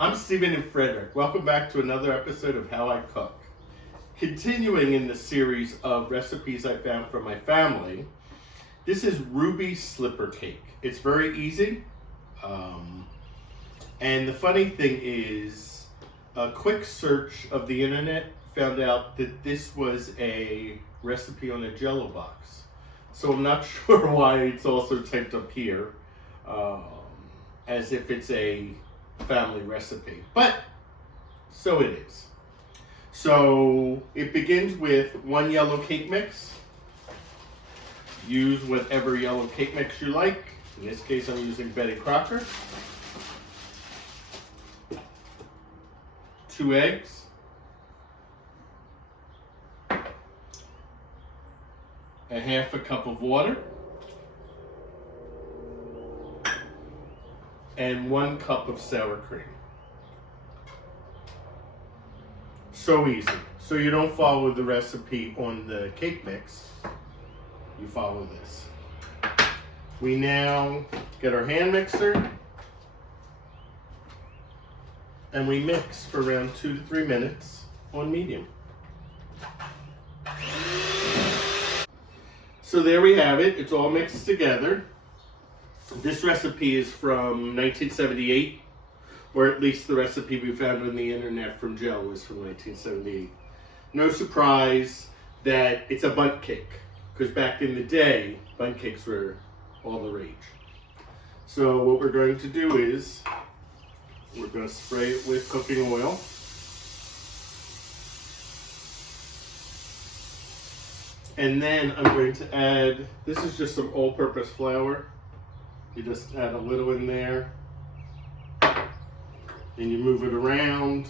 I'm Stephen and Frederick. Welcome back to another episode of How I Cook. Continuing in the series of recipes I found from my family, this is ruby slipper cake. It's very easy. And the funny thing is, a quick search of the internet found out that this was a recipe on a jello box. So I'm not sure why it's also typed up here as if it's a family recipe, but so it is. So it begins with 1 yellow cake mix. Use whatever yellow cake mix you like. In this case, I'm using Betty Crocker. 2 eggs. A 1/2 cup of water. And 1 cup of sour cream. So easy. So you don't follow the recipe on the cake mix. You follow this. We now get our hand mixer and we mix for around 2 to 3 minutes on medium. So there we have it. It's all mixed together. This recipe is from 1978, or at least the recipe we found on the internet from Jello is from 1978. No surprise that it's a bundt cake, because back in the day, bundt cakes were all the rage. So what we're going to do is, we're going to spray it with cooking oil. And then I'm going to add, this is just some all-purpose flour. You just add a little in there, and you move it around,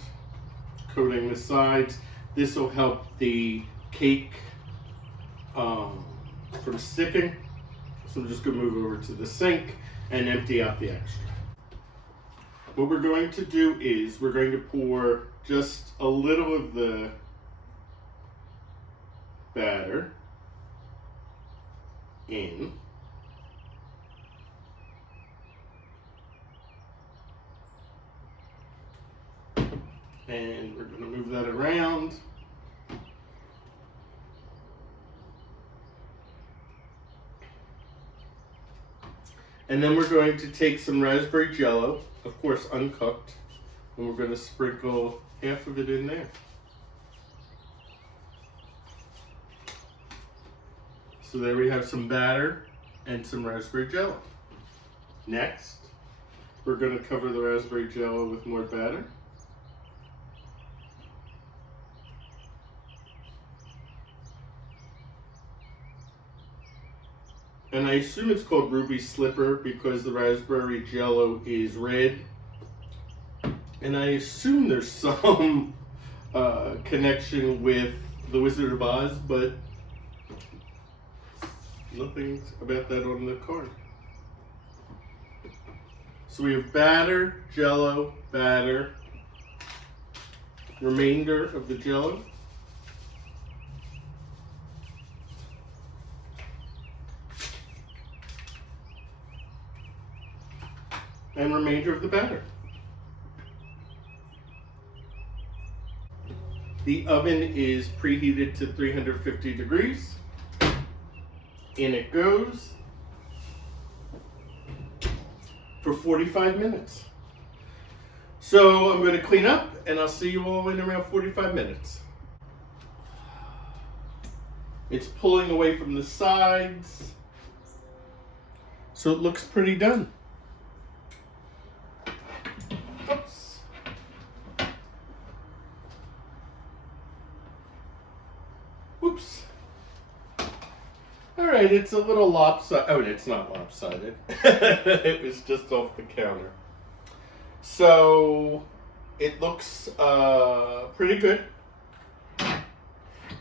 coating the sides. This will help the cake from sticking. So I'm just going to move over to the sink and empty out the extra. What we're going to do is we're going to pour just a little of the batter in. And we're going to move that around. And then we're going to take some raspberry jello, of course uncooked, and we're going to sprinkle half of it in there. So there we have some batter and some raspberry jello. Next, we're going to cover the raspberry jello with more batter. And I assume it's called ruby slipper because the raspberry jello is red. And I assume there's some connection with the Wizard of Oz, but nothing about that on the card. So we have batter, jello, batter, remainder of the jello. And remainder of the batter. The oven is preheated to 350 degrees. In it goes for 45 minutes. So I'm going to clean up and I'll see you all in around 45 minutes. It's pulling away from the sides. So it looks pretty done. Oops. Whoops. All right, it's a little lopsided. Oh, it's not lopsided. It was just off the counter. So it looks pretty good.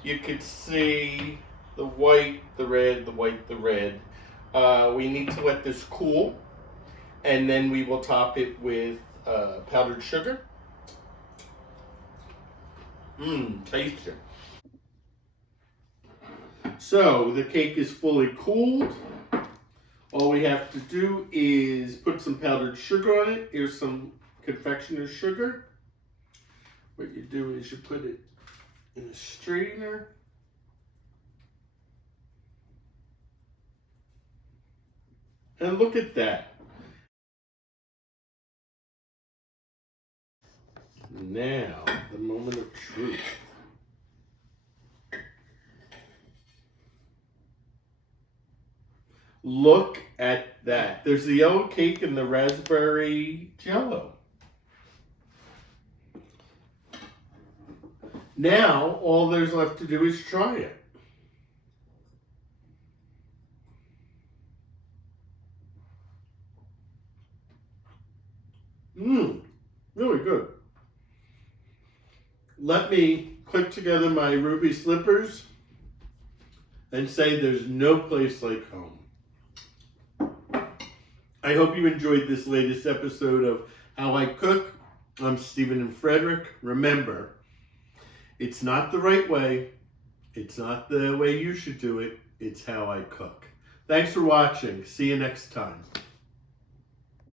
You could see the white, the red, the white, the red. We need to let this cool, and then we will top it with powdered sugar. Tasty. So the cake is fully cooled. All we have to do is put some powdered sugar on it. Here's some confectioner's sugar. What you do is you put it in a strainer. And look at that. Now, the moment of truth. Look at that. There's the yellow cake and the raspberry jello. Now, all there's left to do is try it. Really good. Let me click together my ruby slippers and say there's no place like home. I hope you enjoyed this latest episode of How I Cook. I'm Stephen and Frederick. Remember, it's not the right way. It's not the way you should do it. It's how I cook. Thanks for watching. See you next time.